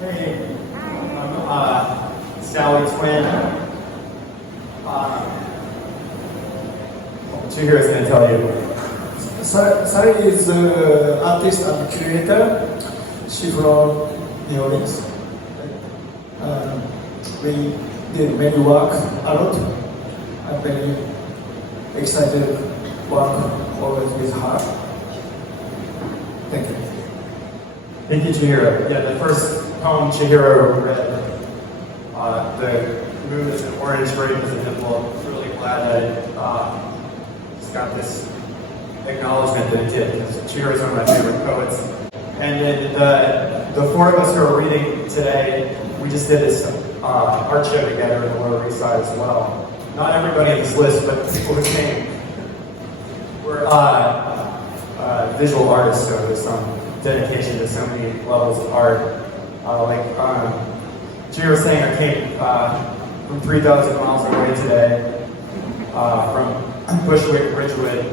Hey, I'm Sally Twin. Chihiro's going to tell you. Sally is an artist and curator. She's from New Orleans. We did many work a lot. I'm very excited work always with her. Thank you. Thank you, Chihiro. Yeah, the first poem Chihiro read, the moon is an orange grape as a nipple. I'm really glad that he's got this acknowledgement that he did, because Chihiro's one of my favorite poets. And then the four of us who are reading today, we just did this art show together in the Lower East Side as well. Not everybody on this list, but people who came were visual artists, so there's some dedication to so many levels of art. Like Chihiro was saying, I came from 3,000 miles away today, from Bushwick, Ridgewood,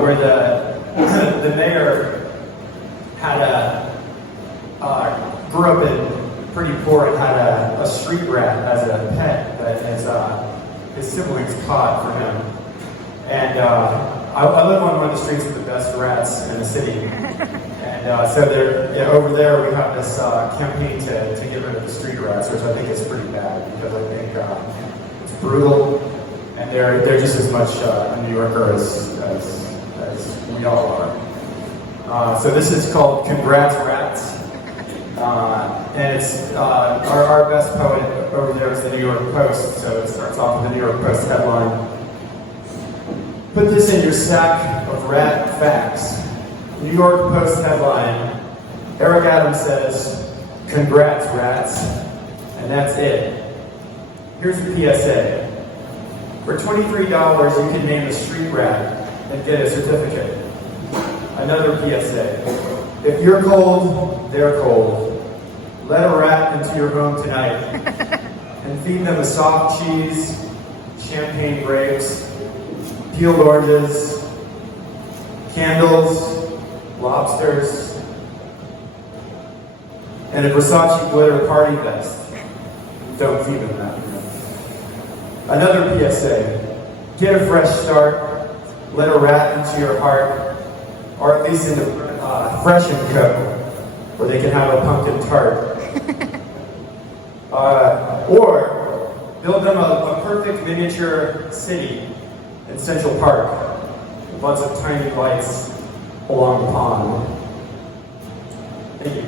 where the mayor had grew up in pretty poor and had a street rat as a pet that his siblings caught for him. And I live on one of the streets with the best rats in the city. And so over there we have this campaign to get rid of the street rats, which I think is pretty bad, because I think it's brutal, and they're just as much a New Yorker as we all are. So this is called Congrats Rats. And it's our best poet over there is the New York Post, so it starts off with the New York Post headline. Put this in your sack of rat facts. New York Post headline, Eric Adams says, congrats rats, and that's it. Here's the PSA. For $23 you can name a street rat and get a certificate. Another PSA. If you're cold, they're cold. Let a rat into your home tonight and feed them a soft cheese, champagne grapes, peeled oranges, candles, lobsters, and a Versace glitter party vest. Don't feed them that. Another PSA. Get a fresh start. Let a rat into your heart, or at least into Fresh and Co, where they can have a pumpkin tart. Or build them a perfect miniature city in Central Park with lots of tiny lights along the pond. Thank you.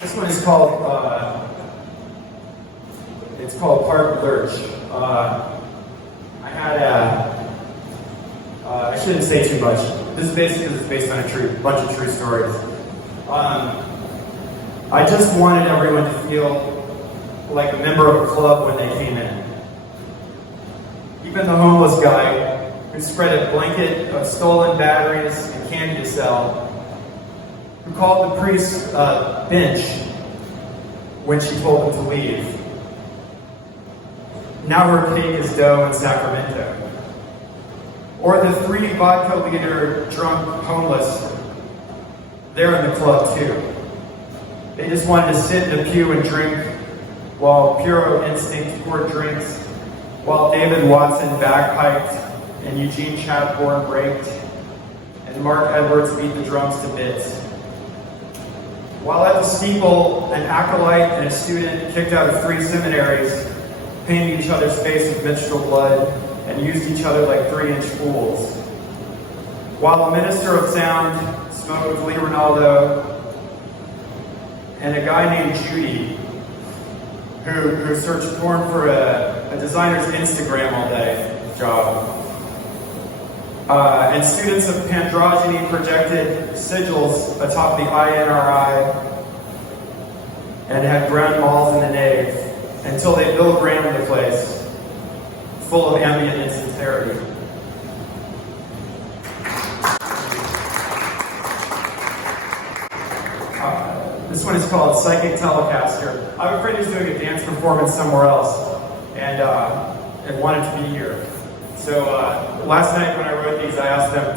This one is called it's called Park Lurch. I shouldn't say too much. This is basically based on a bunch of true stories. I just wanted everyone to feel like a member of a club when they came in. Even the homeless guy who spread a blanket of stolen batteries and candy to sell, who called the priest bench when she told him to leave. Now her cake is dough in Sacramento. Or the 3 vodka-liter drunk homeless, they're in the club too. They just wanted to sit in the pew and drink while Puro Instinct poured drinks, while David Watson bagpiped and Eugene Chadbourne braked, and Mark Edwards beat the drums to bits. While at the steeple, an acolyte and a student kicked out of 3 seminaries, painted each other's face with menstrual blood, and used each other like 3-inch fools. While a minister of sound smoked with Lee Ronaldo, and a guy named Judy, who searched porn for a designer's Instagram all day job. And students of Pandrogyny projected sigils atop the INRI and had ground balls in the nave until they Bill Graham the place, full of ambient insincerity. This one is called Psychic Telecaster. I have a friend who's doing a dance performance somewhere else and wanted to be here. So last night when I wrote these, I asked them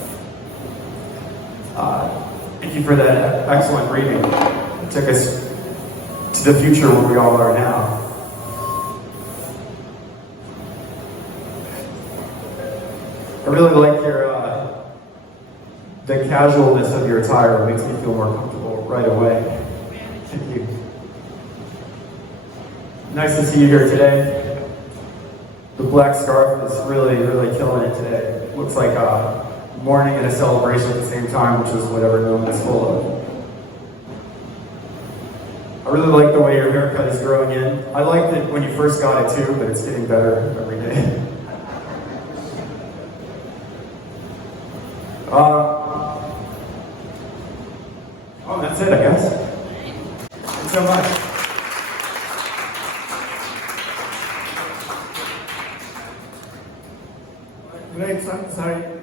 Thank you for that excellent greeting. It took us to the future where we all are now. I really like the casualness of your attire. It makes me feel more comfortable right away. Thank you. Nice to see you here today. The black scarf is really, really killing it today. It looks like a mourning and a celebration at the same time, which is what everyone is full of. I really like the way your haircut is growing in. I liked it when you first got it too, but it's getting better every day. Oh, that's it, I guess. Thanks so much. Great, sorry.